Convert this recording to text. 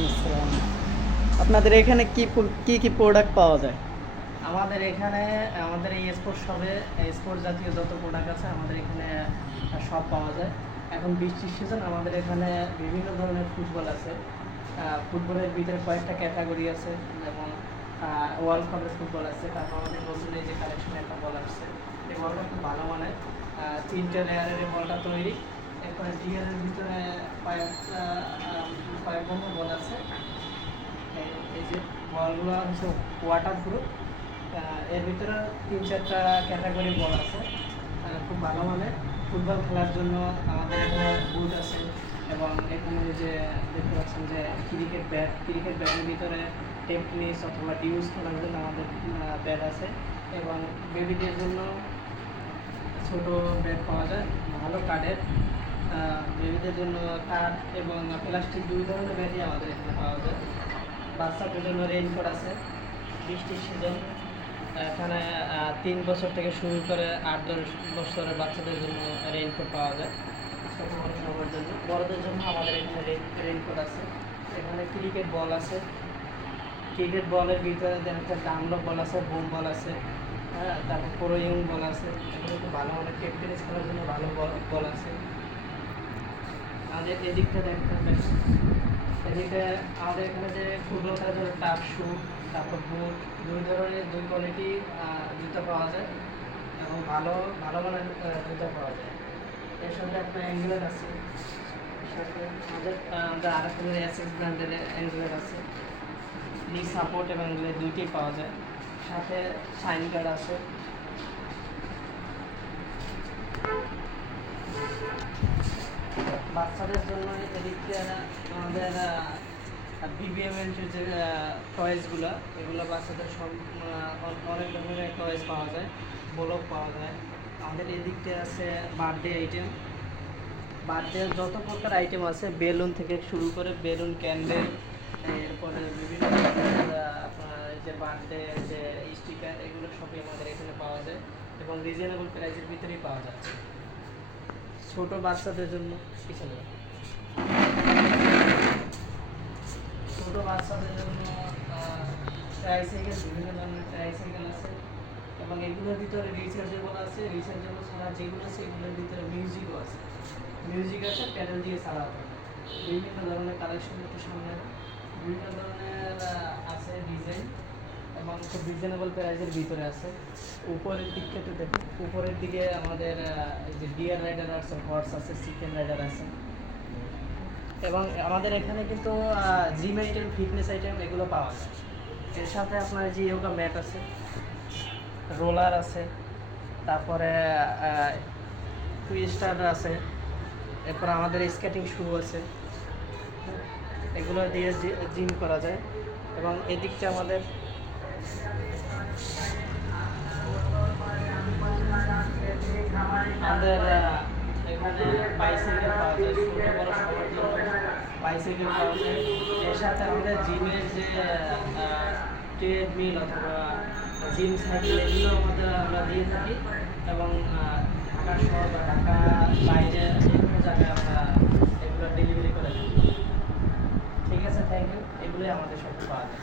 ওয়ালাইকুম আসসালাম। আপনাদের এখানে কি প্রোডাক্ট পাওয়া যায়? আমাদের এখানে আমাদের এই স্পোর্টস শপে স্পোর্টস জাতীয় যত প্রোডাক্ট আছে আমাদের এখানে সব পাওয়া যায়। এখন বৃষ্টির সিজন, আমাদের এখানে বিভিন্ন ধরনের ফুটবল আছে। ফুটবলের ভিতরে কয়েকটা ক্যাটাগরি আছে, যেমন ওয়ার্ল্ড কাপের ফুটবল আছে। তারপর আমাদের নতুন এই যে কালেকশনে একটা বল আসছে, এই বলটা খুব ভালো মানের, তিনটে লেয়ারের এই বলটা তৈরি। এরপরে ডিয়ারের ভিতরে কয়েক ধরনের বল আছে। এই যে বলগুলো হচ্ছে ওয়াটার প্রুফ। এর ভিতরে 3-4টা ক্যাটাগরি বল আছে, খুব ভালো মানের। ফুটবল খেলার জন্য আমাদের এখানে বুট আছে, এবং এখানে যে দেখতে পাচ্ছেন যে ক্রিকেট ব্যাটের ভিতরে টেনিস অথবা ডিউস খেলার জন্য আমাদের ব্যাট আছে, এবং বেবিদের জন্য ছোট ব্যাট পাওয়া যায় ভালো কাঠের। বেবিদের জন্য কাঠ এবং প্লাস্টিক দুই ধরনের ব্যাটই আমাদের এখানে পাওয়া যায়। বাচ্চাদের জন্য রেইনকোট আছে, বৃষ্টির সিজন। এখানে 3 বছর থেকে শুরু করে 8-10 বছরের বাচ্চাদের জন্য রেইনকোট পাওয়া যায়। ছোটো বড় সবার জন্য, বড়দের জন্য আমাদের এখানে রেইনকোট আছে। এখানে ক্রিকেট বল আছে, ক্রিকেট বলের ভিতরে দেখা যাচ্ছে ডানলপ বল আছে, বোম বল আছে, হ্যাঁ, তারপর প্রোয়ং বল আছে। এগুলো খুব ভালো মানের টেনিস খেলার জন্য ভালো বল আছে। আমাদের এদিকটা দেখতে হবে, এদিকে আমাদের এখানে যে ফুটবল খেলার জন্য টাফ শু, তারপর বুট, দুই কোয়ালিটি জুতা পাওয়া যায়, এবং ভালো ভালো মানের জুতা পাওয়া যায়। এর সাথে একটা অ্যাঙ্গুলার আছে, এর সাথে আমাদের আরেকটা অ্যাসেক্স ব্র্যান্ডের অ্যাঙ্গুলার আছে। নি সাপোর্ট এবং অ্যাঙ্গুলার দুইটাই পাওয়া যায়, সাথে শাইন গার্ড আছে। বাচ্চাদের জন্য এদিকে আমাদের বিবিএমের যে টয়েসগুলো, এগুলো বাচ্চাদের সব অনেক ধরনের টয়েস পাওয়া যায়, ব্লক পাওয়া যায়। আমাদের এদিকটা আছে বার্থডে আইটেম, বার্থডে যত প্রকার আইটেম আছে, বেলুন থেকে শুরু করে বেলুন, ক্যান্ডেল, এরপরে বিভিন্ন আপনার যে বার্থডে যে স্টিকার, এগুলো সবই আমাদের এখানে পাওয়া যায়, এবং রিজনেবল প্রাইসের ভিতরেই পাওয়া যাচ্ছে। ছোট বাচ্চাদের জন্য পিছনে, ছোট বাচ্চাদের জন্য ট্রাইসাইকেল, বিভিন্ন ধরনের ট্রাইসাইকেল আছে, এবং এগুলোর ভিতরে রিচার্জেবল আছে। রিচার্জেবল ছাড়া যেগুলো আছে এগুলোর ভিতরে মিউজিকও আছে, মিউজিক আছে, প্যাডেল দিয়ে চালাতে হবে। বিভিন্ন ধরনের কালেকশন একটু সামনে, বিভিন্ন ধরনের আছে ডিজাইন, এবং খুব রিজনেবল প্রাইসের ভিতরে আছে। উপরের দিকটা একটু দেখুন, উপরের দিকে আমাদের এই যে ডিয়ার রাইডার আছে, হর্স আছে, চিকেন রাইডার আছে, এবং আমাদের এখানে কিন্তু জিম আইটেম, ফিটনেস আইটেম এগুলো পাওয়া যায়। এর সাথে আপনার যে ইয়োগা ম্যাট আছে, রোলার আছে, তারপরে টুইস্টার আছে, এরপর আমাদের স্কেটিং শু আছে, এগুলো দিয়ে জিম করা যায়। এবং এদিকটা আমাদের এখানে বাইসাইকেল পাওয়া যায়, ছোটো বড়ো সবার জন্য বাইসাইকেল পাওয়া যায়। এর সাথে আমাদের জিমের যে ট্রেডমিল অথবা জিম সাইকেল, এগুলো আমরা দিয়ে থাকি, এবং ঢাকা শহর বা ঢাকা বাইরে যে কোনো জায়গায় আমরা এগুলো ডেলিভারি করে থাকি। ঠিক আছে, থ্যাংক ইউ। এগুলোই আমাদের সব পাওয়া যায়।